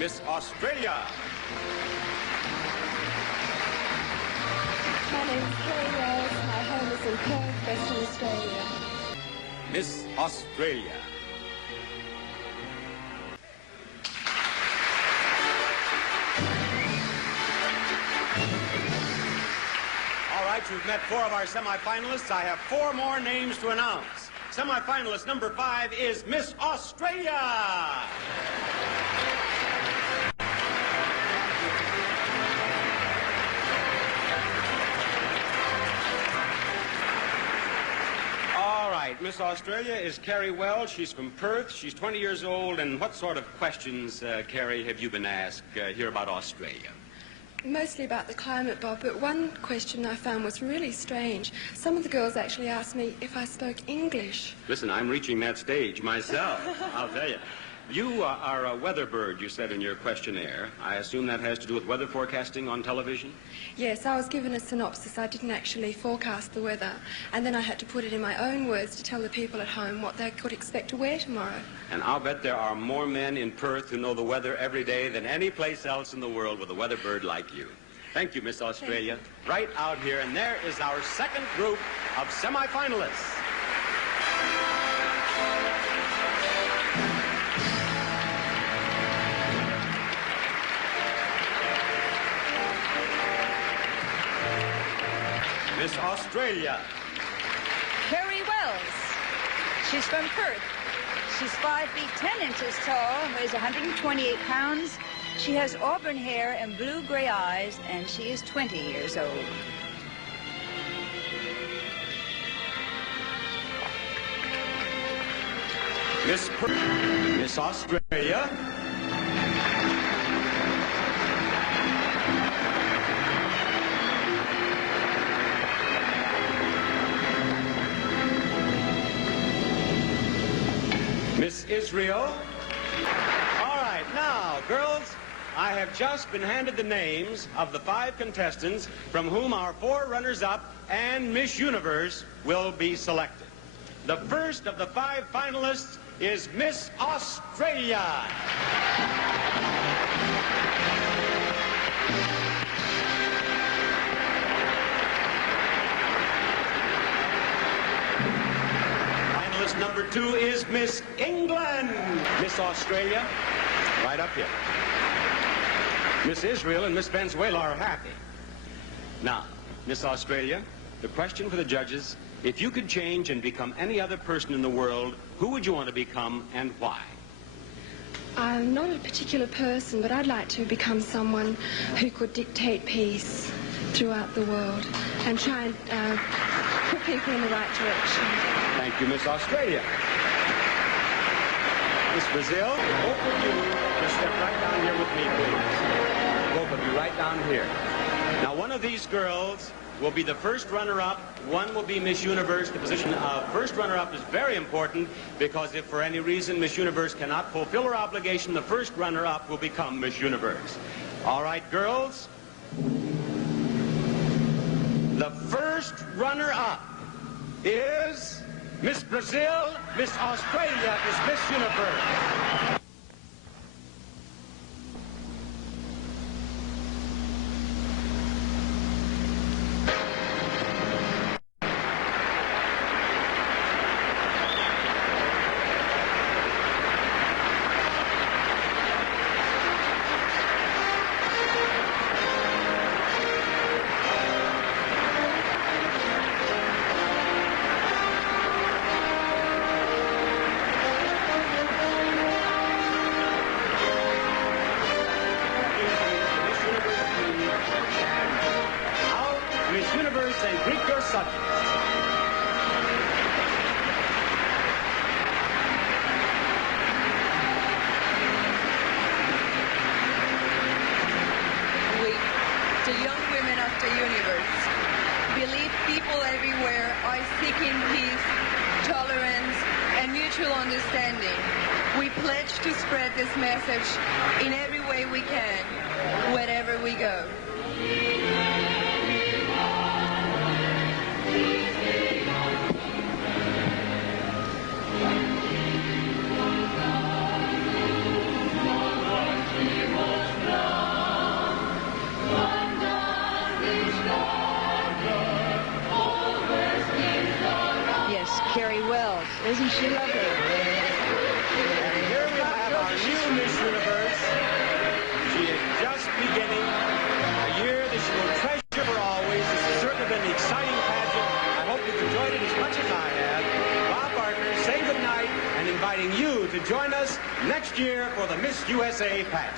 Miss Australia. My name is Kerry. My home is in Perth, Western Australia. Miss Australia. All right, you've met 4 of our semifinalists. I have 4 more names to announce. Semifinalist number 5 is Miss Australia. All right, Miss Australia is Kerry Wells. She's from Perth. She's 20 years old. And what sort of questions, Kerry, have you been asked here about Australia? Mostly about the climate, Bob, but one question I found was really strange. Some of the girls actually asked me if I spoke English. Listen, I'm reaching that stage myself, I'll tell you. You are a weather bird, you said in your questionnaire. I assume that has to do with weather forecasting on television? Yes, I was given a synopsis. I didn't actually forecast the weather, and then I had to put it in my own words to tell the people at home what they could expect to wear tomorrow. And I'll bet there are more men in Perth who know the weather every day than any place else in the world with a weather bird like you. Thank you, Miss Australia. Right out here, and there is our second group of semifinalists. Miss Australia. Kerry Wells. She's from Perth. She's 5 feet 10 inches tall and weighs 128 pounds. She has auburn hair and blue-gray eyes, and she is 20 years old. Miss Australia. Miss Israel. All right, now, girls, I have just been handed the names of the 5 contestants from whom our 4 runners-up and Miss Universe will be selected. The first of the 5 finalists is Miss Australia. Number 2 is Miss England. Miss Australia, right up here. Miss Israel and Miss Venezuela are happy. Now, Miss Australia, the question for the judges, if you could change and become any other person in the world, who would you want to become and why? I'm not a particular person, but I'd like to become someone who could dictate peace throughout the world and try and put people in the right direction. Thank you, Miss Australia. Miss Brazil, both of you just step right down here with me, please. Both of you right down here. Now, one of these girls will be the first runner-up. One will be Miss Universe. The position of first runner-up is very important because if for any reason Miss Universe cannot fulfill her obligation, the first runner-up will become Miss Universe. All right, girls. The first runner-up is Miss Brazil. Miss Australia is Miss Universe. Miss Universe and greet your subjects. We, the young women of the universe, believe people everywhere are seeking peace, tolerance, and mutual understanding. We pledge to spread this message in every way we can, wherever we go. USA pageant.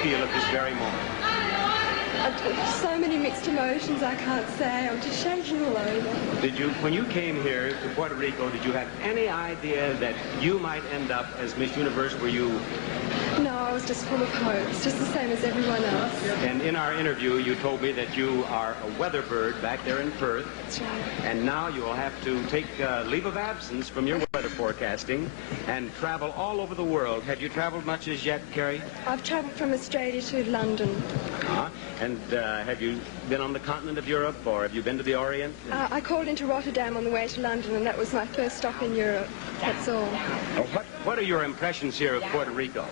Feel at this very moment? So many mixed emotions I can't say. I'm just shaking all over. Did you, when you came here to Puerto Rico, did you have any idea that you might end up as Miss Universe? Were you? No, I was just full of hope. It's just the same as everyone else. And in our interview, you told me that you are a weather bird back there in Perth. That's right. And now you will have to take leave of absence from your weather forecasting and travel all over the world. Have you traveled much as yet, Kerry? I've traveled from Australia to London. And have you been on the continent of Europe, or have you been to the Orient? I called into Rotterdam on the way to London, and that was my first stop in Europe. That's all. What are your impressions here of Puerto Rico?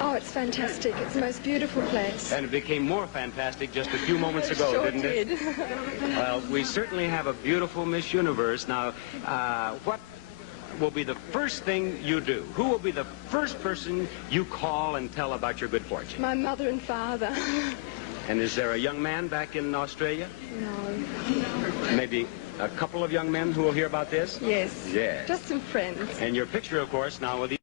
Oh, it's fantastic. It's the most beautiful place. And it became more fantastic just a few moments ago, Sure didn't it? did. Well, we certainly have a beautiful Miss Universe. Now, what will be the first thing you do? Who will be the first person you call and tell about your good fortune? My mother and father. And is there a young man back in Australia? No. Maybe a couple of young men who will hear about this? Yes. Yes. Just some friends. And your picture, of course, now with